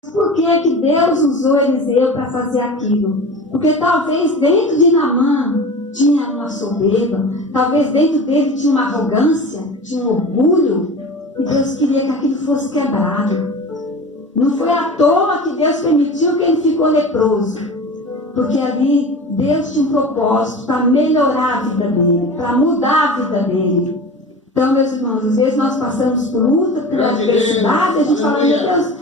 Por que Deus usou Eliseu para fazer aquilo? Porque talvez dentro de Naamã tinha uma soberba, talvez dentro dele tinha uma arrogância, tinha um orgulho, e Deus queria que aquilo fosse quebrado. Não foi à toa que Deus permitiu que ele ficou leproso, porque ali Deus tinha um propósito para melhorar a vida dele, para mudar a vida dele. Então, meus irmãos, às vezes nós passamos por luta, por adversidade, a gente fala, meu Deus,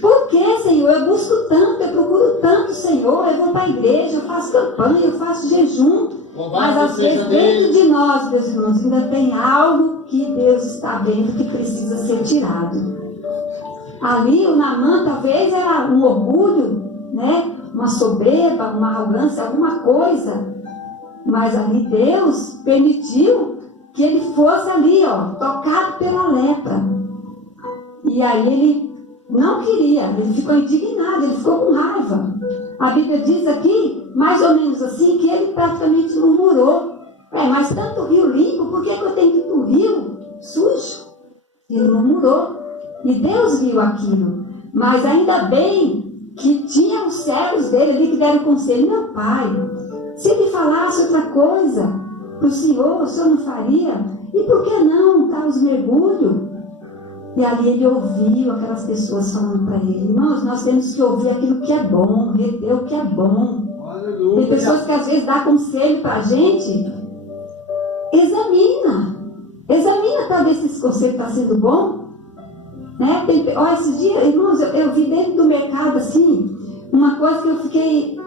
por que, Senhor? Eu busco tanto, eu procuro tanto, Senhor, eu vou para a igreja, eu faço campanha, eu faço jejum, mas às vezes dentro de nós, meus irmãos, ainda tem algo que Deus está vendo que precisa ser tirado. Ali o Naamã talvez era um orgulho, né? Uma soberba, uma arrogância, alguma coisa, mas ali Deus permitiu que ele fosse ali, tocado pela lepra. E aí ele não queria, ele ficou indignado, ele ficou com raiva. A Bíblia diz aqui, mais ou menos assim, que ele praticamente murmurou. Mas tanto rio limpo, por que eu tenho que ir para o rio sujo? Ele murmurou. E Deus viu aquilo. Mas ainda bem que tinha os servos dele ali que deram conselho. Meu pai, se ele falasse outra coisa para o senhor não faria? E por que não dar os mergulhos? E ali ele ouviu aquelas pessoas falando para ele, irmãos, nós temos que ouvir aquilo que é bom, reter o que é bom. Aleluia. Tem pessoas que às vezes dão conselho para a gente. Examina para ver se esse conselho está sendo bom. Né? Esses dias, irmãos, eu vi dentro do mercado assim, uma coisa que eu fiquei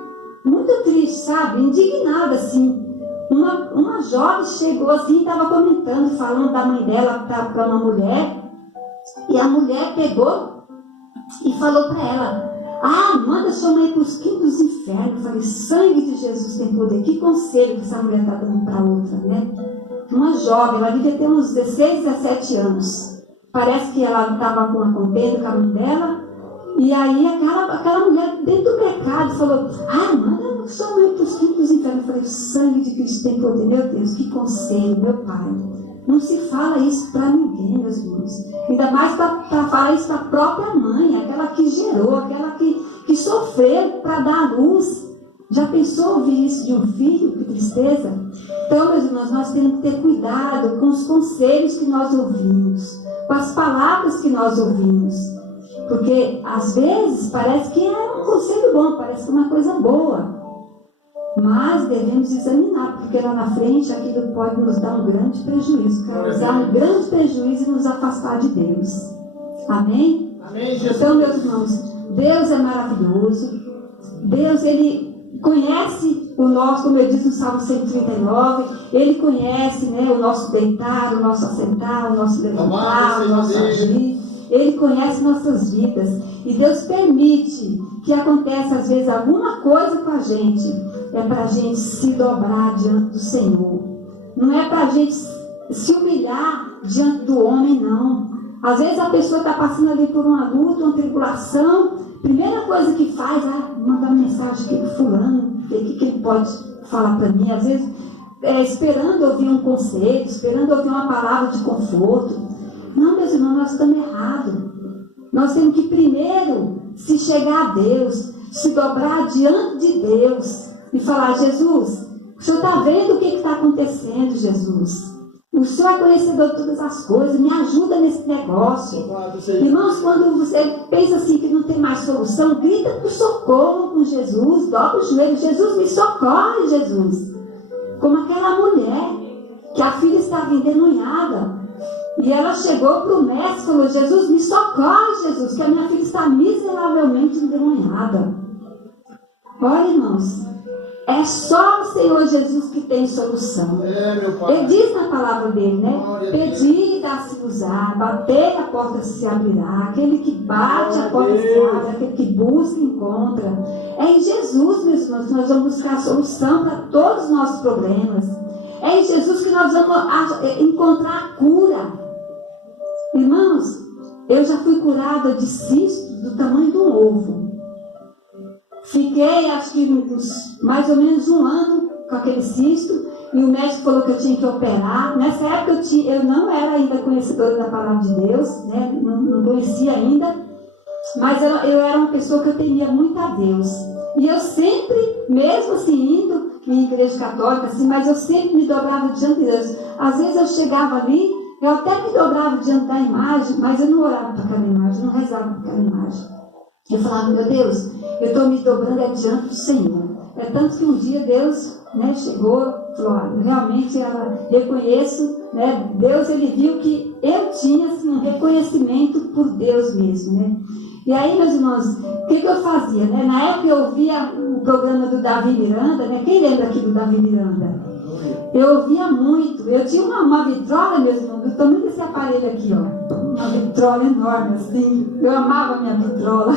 muito triste, sabe? Indignada assim. Uma jovem chegou assim, estava comentando, falando da mãe dela para uma mulher. E a mulher pegou e falou para ela, manda sua mãe para os quintos dos infernos. Eu falei, sangue de Jesus tem poder. Que conselho que essa mulher está dando para outra, né? Uma jovem, ela devia ter uns 16, 17 anos. Parece que ela estava com uma contenda com a mãe dela. E aí aquela mulher dentro do mercado falou, manda sua mãe para os quintos dos infernos. Eu falei, sangue de Cristo tem poder. Meu Deus, que conselho, meu pai. Não se fala isso para ninguém, meus irmãos. Ainda mais para falar isso para a própria mãe, aquela que gerou, aquela que sofreu para dar à luz. Já pensou ouvir isso de um filho? Que tristeza. Então, meus irmãos, nós temos que ter cuidado com os conselhos que nós ouvimos, com as palavras que nós ouvimos. Porque, às vezes, parece que é um conselho bom, parece que é uma coisa boa. Mas devemos examinar, porque lá na frente aquilo pode nos dar um grande prejuízo. Causar um grande prejuízo e nos afastar de Deus. Amém? Amém, Jesus. Então, meus irmãos, Deus é maravilhoso. Deus, Ele conhece o nosso, como eu disse no Salmo 139, Ele conhece, né, o nosso deitar, o nosso assentar, o nosso levantar, o nosso agir. Ele conhece nossas vidas. E Deus permite que aconteça às vezes alguma coisa com a gente. É para a gente se dobrar diante do Senhor. Não é para a gente se humilhar diante do homem, não. Às vezes a pessoa está passando ali por uma luta, uma tribulação. Primeira coisa que faz é mandar mensagem aqui para o fulano, ver o que ele pode falar para mim. Às vezes esperando ouvir um conselho, esperando ouvir uma palavra de conforto. Não, meus irmãos, nós estamos errados. Nós temos que primeiro se chegar a Deus, se dobrar diante de Deus e falar, Jesus, o Senhor está vendo o que está acontecendo, Jesus? O Senhor é conhecedor de todas as coisas, me ajuda nesse negócio. Irmãos, quando você pensa assim que não tem mais solução, grita por socorro com Jesus, dobra o joelho, Jesus, me socorre, Jesus. Como aquela mulher que a filha estava endemoniada. E ela chegou para o mestre e falou, Jesus, me socorre, Jesus, que a minha filha está miseravelmente endemoniada. Olha, irmãos, é só o Senhor Jesus que tem solução. Meu Pai. Ele diz na palavra dele, né? Pedir e dar-se-vos-á, bater a porta se abrirá, aquele que bate a porta se abre, aquele que busca encontra. É em Jesus, meus irmãos, que nós vamos buscar a solução para todos os nossos problemas. É em Jesus que nós vamos encontrar a cura. Irmãos, eu já fui curada de cisto do tamanho de um ovo. Fiquei, acho que mais ou menos um ano com aquele cisto. E o médico falou que eu tinha que operar. Nessa época eu não era ainda conhecedora da palavra de Deus, né? Não conhecia ainda. Mas eu era uma pessoa que eu temia muito a Deus. E eu sempre, mesmo assim, indo em igreja católica, assim, mas eu sempre me dobrava diante de Deus. Às vezes eu chegava ali, eu até me dobrava diante da imagem, mas eu não orava para aquela imagem, não rezava para aquela imagem. Eu falava, meu Deus, eu estou me dobrando diante do Senhor. É tanto que um dia Deus, né, chegou, falou, realmente ela reconheço, né, Deus, ele viu que eu tinha assim, um reconhecimento por Deus mesmo, né? E aí, meus irmãos, o que eu fazia, né? Na época eu ouvia o programa do Davi Miranda, né? Quem lembra aqui do Davi Miranda? Eu ouvia muito. Eu tinha uma vitrola, meus irmãos, do tamanho desse aparelho aqui, ó. Uma vitrola enorme, assim. Eu amava a minha vitrola.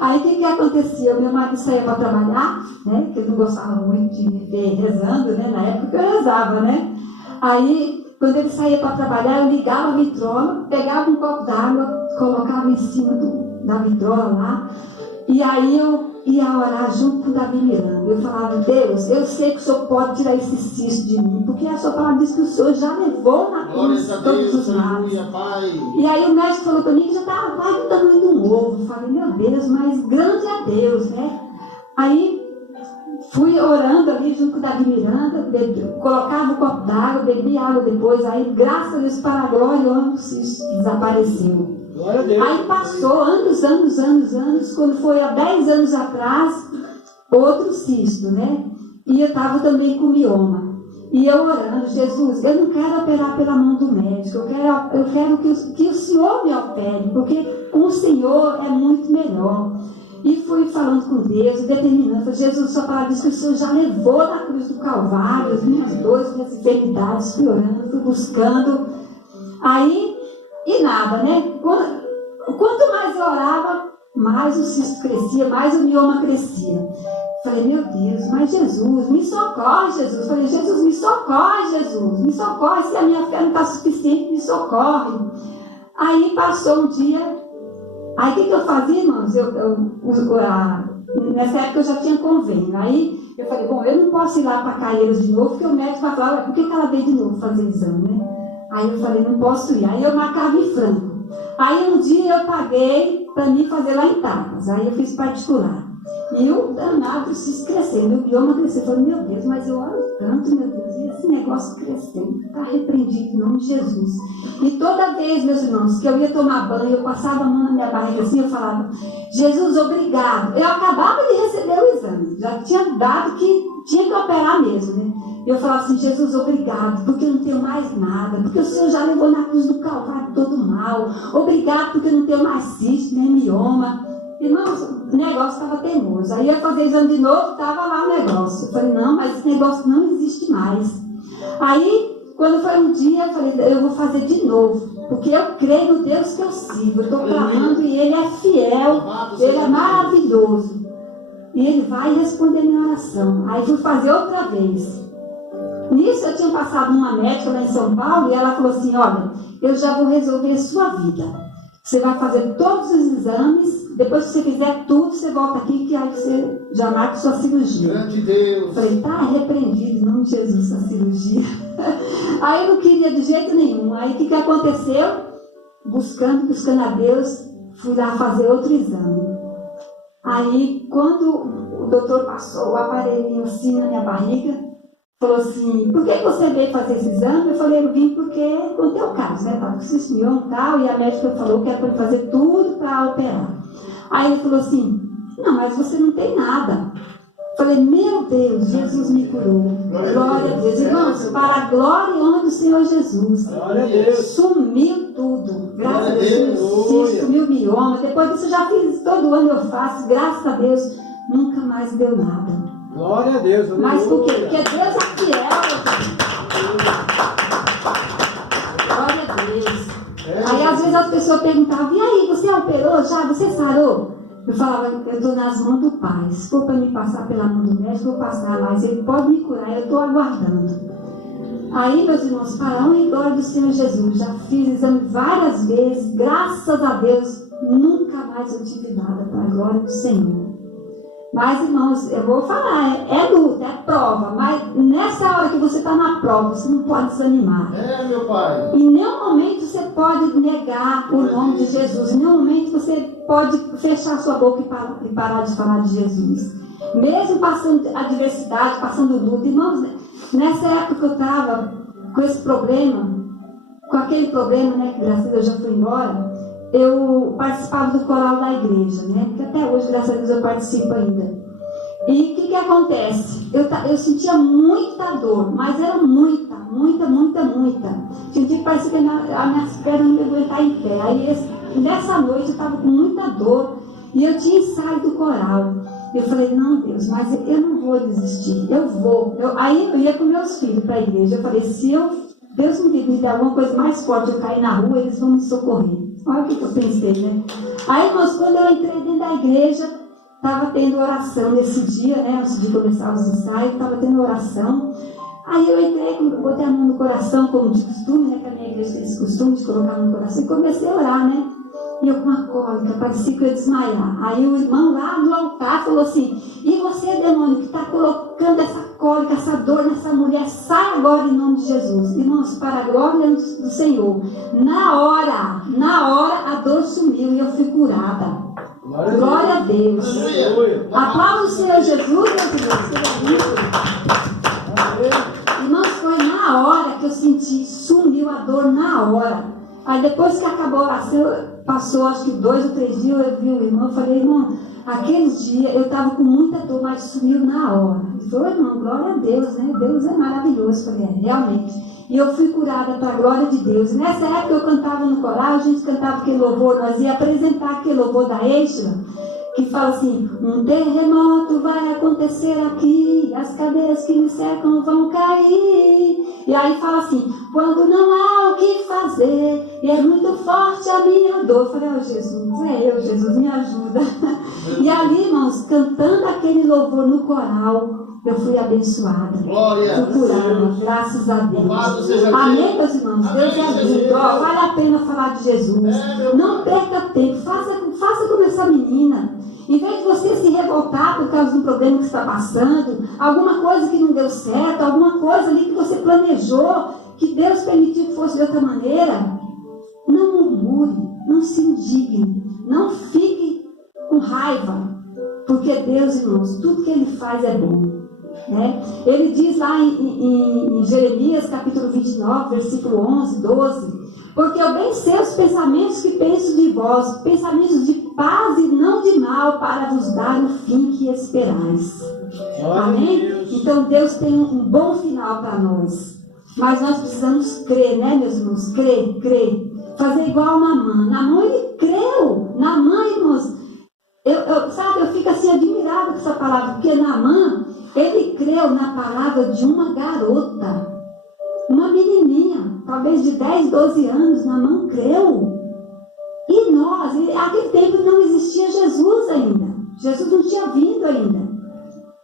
Aí o que acontecia? O meu marido saía para trabalhar, né? Porque ele não gostava muito de me ver rezando, né? Na época eu rezava, né? Aí, quando ele saía para trabalhar, eu ligava a vitrola, pegava um copo d'água, colocava em cima da vitrola lá, e aí eu ia orar junto com o Davi Miranda. Eu falava, Deus, eu sei que o Senhor pode tirar esse cisto de mim, porque a sua palavra diz que o Senhor já levou na cruz todos os males. E aí o médico falou para mim que já estava quase do tamanho de um ovo. Eu falei, meu Deus, mas grande é Deus, né? Aí fui orando ali junto com o Davi Miranda, colocava o copo d'água, bebia água depois, aí graças a Deus, para a glória, o cisto desapareceu. Aí passou anos, quando foi há 10 anos atrás, outro cisto, né? E eu estava também com mioma. E eu orando, Jesus, eu não quero operar pela mão do médico, eu quero que o Senhor me opere, porque com o Senhor é muito melhor. E fui falando com Deus, determinando, falei, Jesus, sua palavra diz que o Senhor já levou na cruz do Calvário as minhas dores, minhas enfermidades, fui orando, fui buscando. Aí, e nada, né? Quanto mais eu orava, mais o cisto crescia, mais o mioma crescia. Falei, meu Deus, mas Jesus, me socorre, Jesus. Falei, Jesus, me socorre, Jesus. Me socorre, se a minha fé não está suficiente, me socorre. Aí passou um dia, aí o que eu fazia, irmãos? Nessa época eu já tinha convênio. Aí eu falei, bom, eu não posso ir lá para Caieiras de novo, porque o médico vai falar, por que ela veio de novo fazer exame, né? Aí eu falei, não posso ir. Aí eu marcava em Franco. Aí um dia eu paguei para mim fazer lá em Tapas. Aí eu fiz particular. E o danado se crescendo, o bioma cresceu. Eu falei, meu Deus, mas eu oro tanto, meu Deus, e esse negócio crescendo, está repreendido em nome de Jesus. E toda vez, meus irmãos, que eu ia tomar banho, eu passava a mão na minha barriga assim, eu falava, Jesus, obrigado. Eu acabava de receber o exame, já tinha dado que tinha que operar mesmo, né? Eu falava assim, Jesus, obrigado, porque eu não tenho mais nada, porque o Senhor já levou na cruz do Calvário todo o mal. Obrigado, porque eu não tenho mais cisto, nem mioma. Irmãos, o negócio estava teimoso. Aí eu ia fazer exame de novo, estava lá o negócio. Eu falei, não, mas esse negócio não existe mais. Aí, quando foi um dia, eu falei, eu vou fazer de novo, porque eu creio no Deus que eu sirvo. Eu estou clamando e Ele é fiel, Ele é maravilhoso. E Ele vai responder minha oração. Aí fui fazer outra vez. Nisso eu tinha passado uma médica lá em São Paulo e ela falou assim, olha, eu já vou resolver a sua vida. Você vai fazer todos os exames, depois que você fizer tudo, você volta aqui que aí você já marca sua cirurgia. Grande Deus! Falei, tá repreendido em nome de Jesus a cirurgia. Aí eu não queria de jeito nenhum. Aí o que aconteceu? Buscando a Deus, fui lá fazer outro exame. Aí quando o doutor passou o aparelhinho assim na minha barriga, falou assim, por que você veio fazer esse exame? Eu falei, eu vim porque contei o caso, né? Estava com cisto mioma e tal, e a médica falou que era para fazer tudo para operar. Aí ele falou assim, não, mas você não tem nada. Eu falei, meu Deus, Jesus me curou. Glória a Deus. Irmãos, para a glória e honra do Senhor Jesus. Glória a Deus. Sumiu tudo. Graças a Deus. Cisto, sumiu mioma. Depois disso eu já fiz, todo ano eu faço. Graças a Deus, nunca mais deu nada. Glória a Deus. Mas por quê? Porque Deus é fiel. Glória a Deus. Aí às vezes as pessoas perguntavam, e aí, você operou já? Você sarou? Eu falava, eu estou nas mãos do Pai. Se for para me passar pela mão do médico, eu vou passar, mas Ele pode me curar, eu estou aguardando. Aí, meus irmãos, para a honra e glória do Senhor Jesus, já fiz exame várias vezes, graças a Deus, nunca mais eu tive nada, para a glória do Senhor. Mas, irmãos, eu vou falar, é luta, é prova, mas nessa hora que você está na prova, você não pode desanimar. Meu Pai. Em nenhum momento você pode negar o nome de Jesus. Em nenhum momento você pode fechar sua boca e parar de falar de Jesus. Mesmo passando adversidade, passando luta. Irmãos, nessa época que eu estava com esse problema, com aquele problema, né, que graças a Deus já fui embora, eu participava do coral da igreja, né? Porque até hoje, graças a Deus, eu participo ainda. E o que acontece? Eu sentia muita dor, mas era muita. Tinha dia que parecia que as minhas pernas não iam aguentar em pé. Aí nessa noite eu estava com muita dor e eu tinha ensaio do coral. Eu falei, não, Deus, mas eu não vou desistir, eu vou. Aí eu ia com meus filhos para a igreja. Eu falei, se Deus me der alguma coisa mais forte, eu cair na rua, eles vão me socorrer. Olha o que eu pensei, né? Aí, irmãos, quando eu entrei dentro da igreja, estava tendo oração nesse dia, né? Antes de começar os ensaios, estava tendo oração. Aí eu entrei, botei a mão no coração, como de costume, né? Que a minha igreja tem esse costume de colocar a mão no coração, e comecei a orar, né? E eu com uma cólica, parecia que eu ia desmaiar. Aí o irmão lá no altar falou assim, e você, demônio, que está colocando essa cólica, essa dor nessa mulher, sai agora em nome de Jesus. Irmãos, para a glória do Senhor. Na hora, a dor sumiu e eu fui curada. Glória a Deus. Aplauda o Senhor Jesus, meus irmãos. Irmãos, foi na hora que eu senti, sumiu a dor na hora. Aí depois que acabou a oração, passou acho que 2 ou 3 dias, eu vi o irmão, eu falei, irmão, aqueles dias eu estava com muita dor, mas sumiu na hora. Ele falou, irmão, glória a Deus, né? Deus é maravilhoso. Eu falei, realmente. E eu fui curada para a glória de Deus. E nessa época eu cantava no coral, a gente cantava aquele louvor, nós ia apresentar aquele louvor da Extra, que fala assim, um terremoto vai acontecer aqui, as cadeias que me cercam vão cair. E aí fala assim, quando não há o que fazer, e é muito forte a minha dor. Eu falei, Jesus, me ajuda. E ali, irmãos, cantando aquele louvor no coral, eu fui abençoada. Glória. Fui curada, graças a Deus. Amém, meus irmãos? Amém, Deus ajuda. Vale a pena falar de Jesus. Não perca tempo, faça como essa menina. Em vez de você se revoltar por causa do problema que está passando, alguma coisa que não deu certo, alguma coisa ali que você planejou, que Deus permitiu que fosse de outra maneira, não murmure, não se indigne, não fique com raiva, porque Deus, irmãos, tudo que Ele faz é bom. Né? Ele diz lá em Jeremias capítulo 29, versículo 11, 12, porque eu bem sei os pensamentos que penso de vós, pensamentos de paz e não de mal, para vos dar o fim que esperais. Amém? Então Deus tem um bom final para nós. Mas nós precisamos crer, né, meus irmãos? Crer. Fazer igual Naamã. Naamã, ele creu. Naamã, irmãos, eu fico assim admirada com essa palavra, porque Naamã, ele creu na palavra de uma garota. Uma menininha, talvez de 10, 12 anos, Naamã creu. E nós, naquele tempo não existia Jesus ainda. Jesus não tinha vindo ainda.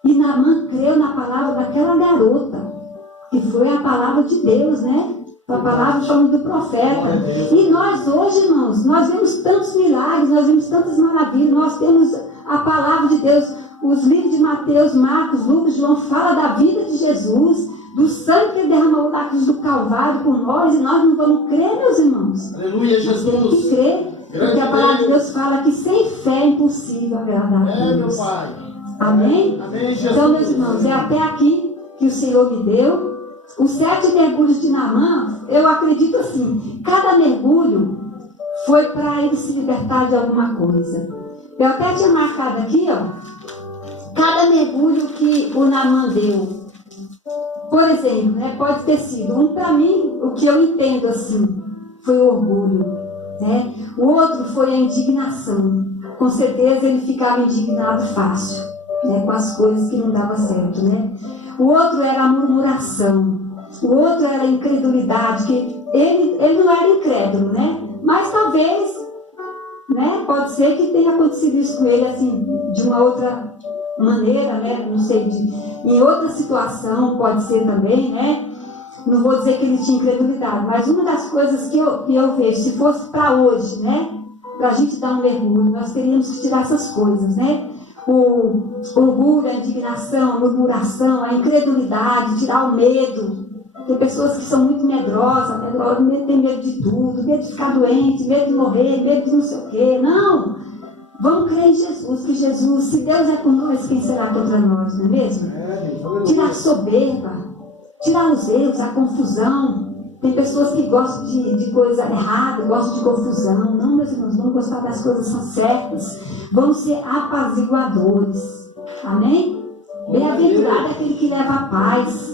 E Naamã creu na palavra daquela garota, que foi a palavra de Deus, né? A palavra falando do profeta. E nós hoje, irmãos, nós vemos tantos milagres, nós vemos tantas maravilhas, nós temos a palavra de Deus. Os livros de Mateus, Marcos, Lucas, João falam da vida de Jesus, do sangue que ele derramou na cruz do Calvário por nós, e nós não vamos crer, meus irmãos. Aleluia, Jesus. Nós temos que crer, porque a palavra de Deus fala que sem fé é impossível agradar a Deus. Meu Pai. Amém? Amém, Jesus. Então, meus irmãos, é até aqui que o Senhor me deu. Os 7 mergulhos de Naamã, eu acredito assim, cada mergulho foi para ele se libertar de alguma coisa. Eu até tinha marcado aqui, ó, cada mergulho que o Naamã deu. Por exemplo, né, pode ter sido para mim, o que eu entendo assim, foi o orgulho, né? O outro foi a indignação. Com certeza ele ficava indignado fácil, né, com as coisas que não davam certo, né? O outro era a murmuração. O outro era a incredulidade, que ele não era incrédulo, né? Mas talvez, né, pode ser que tenha acontecido isso com ele assim, de uma outra maneira, né? Não sei, em outra situação pode ser também, né? Não vou dizer que ele tinha incredulidade, mas uma das coisas que eu vejo, se fosse para hoje, né? Para a gente dar um mergulho, nós teríamos que tirar essas coisas, né? o orgulho, a indignação, a murmuração, a incredulidade, tirar o medo. Tem pessoas que são muito medrosas, tem medo de tudo, medo de ficar doente, medo de morrer, medo de não sei o quê. Não! Vamos crer em Jesus, que Jesus, se Deus é por nós, quem será contra nós, não é mesmo? Tirar a soberba, tirar os erros, a confusão. Tem pessoas que gostam de coisa errada, gostam de confusão. Não, meus irmãos, vamos gostar das coisas que são certas. Vamos ser apaziguadores. Amém? Bem-aventurado é aquele que leva a paz.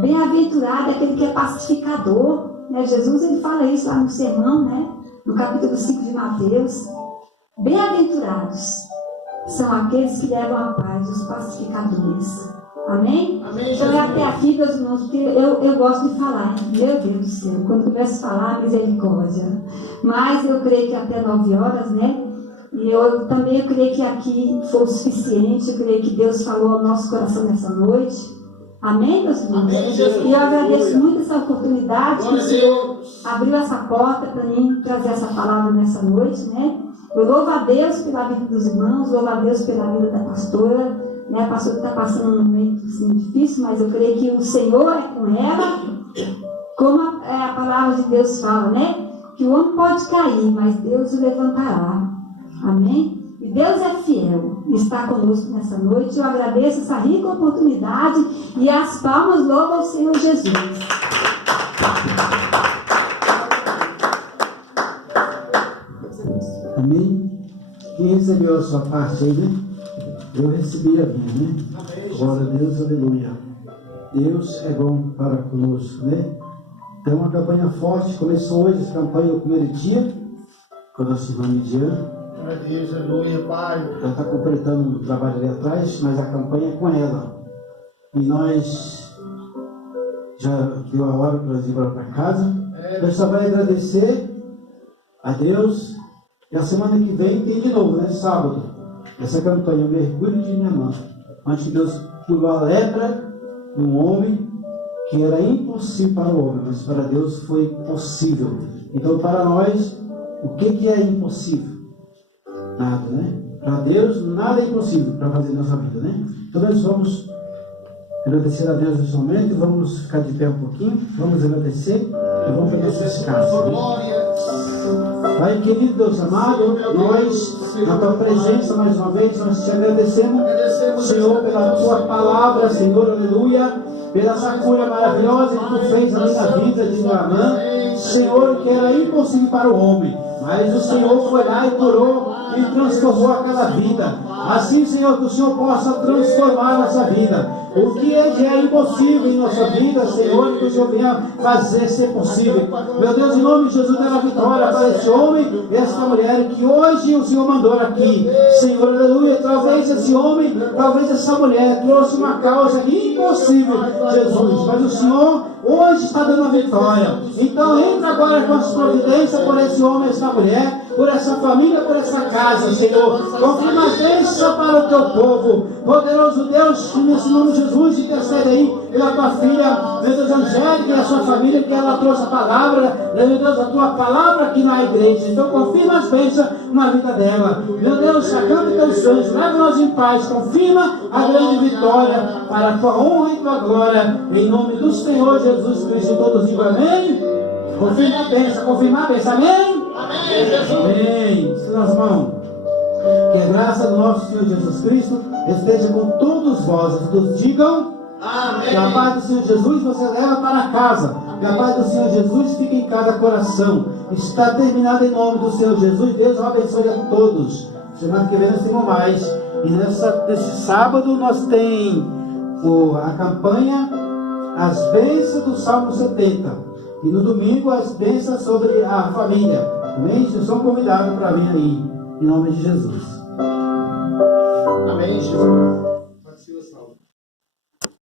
Bem-aventurado é aquele que é pacificador. Né? Jesus ele fala isso lá no sermão, né? No capítulo 5 de Mateus. Bem-aventurados são aqueles que levam a paz, os pacificadores. Amém? Amém, então é até aqui, meus irmãos, porque eu gosto de falar. Meu Deus do céu, quando começo a falar, misericórdia. Mas eu creio que até 9 horas, né? E eu também creio que aqui foi o suficiente. Eu creio que Deus falou ao nosso coração nessa noite. Amém, meus irmãos? Amém, Jesus. E eu agradeço muito essa oportunidade que o Senhor Deus abriu essa porta para mim trazer essa palavra nessa noite, né? Eu louvo a Deus pela vida dos irmãos, louvo a Deus pela vida da pastora, né? A pastora está passando um momento assim, difícil, mas eu creio que o Senhor é com ela, como a palavra de Deus fala, né? Que o homem pode cair, mas Deus o levantará. Amém? E Deus é fiel, está conosco nessa noite. Eu agradeço essa rica oportunidade e as palmas louvam ao Senhor Jesus. Amém? Quem recebeu a sua parte aí, né? Eu recebi a minha, né? Glória a Deus, aleluia. Deus é bom para conosco, né? Então, uma campanha forte começou hoje, essa campanha, o primeiro dia, com a nossa irmã Midian. Glória a Deus, aleluia, Pai. Ela está completando um trabalho ali atrás, mas a campanha é com ela. E nós já deu a hora para nós ir para casa. Nós só vai agradecer a Deus. E a semana que vem tem de novo, né? Sábado. Essa campanha, o mergulho de minha mão. Onde que Deus curou a lepra de um homem que era impossível para o homem, mas para Deus foi possível. Então, para nós, o que é impossível? Nada, né? Para Deus, nada é impossível para fazer na nossa vida, né? Então, nós vamos agradecer a Deus nesse momento, vamos ficar de pé um pouquinho, vamos agradecer e vamos para nossas casas. Né? Pai querido, Deus amado, nós, na tua presença mais uma vez, nós te agradecemos, Senhor, pela tua palavra, Senhor, aleluia, pela essa cura maravilhosa que tu fez ali na vida de Naamã, Senhor, que era impossível para o homem, mas o Senhor foi lá e curou e transformou aquela vida. Assim, Senhor, que o Senhor possa transformar a nossa vida. O que é impossível em nossa vida, Senhor, que o Senhor venha fazer ser possível. Meu Deus, em nome de Jesus, dá a vitória para esse homem e essa mulher que hoje o Senhor mandou aqui. Senhor, aleluia. Talvez esse homem, talvez essa mulher trouxe uma causa impossível, Jesus. Mas o Senhor hoje está dando a vitória. Então, entra agora com as providências por esse homem e essa mulher, por essa família, por essa casa, Senhor. Confirma a bênção para o teu povo. Poderoso Deus, nesse nome de Jesus, intercede aí pela tua filha, meu Deus, Angélica, e a sua família, que ela trouxe a palavra, meu Deus, a tua palavra aqui na igreja. Então, confirma as bênçãos na vida dela. Meu Deus, sacando teus santos, leva-nos em paz. Confirma a grande vitória para a tua honra e tua glória. Em nome do Senhor Jesus Cristo, todos digam amém. Confirma a bênção, confirma a bênção, amém? Amém, Jesus. Amém. Estenda as mãos. Que a graça do nosso Senhor Jesus Cristo esteja com todos vós. Todos digam Amém. que a paz do Senhor Jesus você leva para casa. Que a paz do Senhor Jesus fique em cada coração. Está terminado em nome do Senhor Jesus. Deus abençoe a todos. Semana que vem nós temos mais. E nesse sábado nós temos a campanha As Bênçãos do Salmo 70. E no domingo as bênçãos sobre a família. Amém? Vocês são convidados para vir aí. Em nome de Jesus. Amém, Jesus.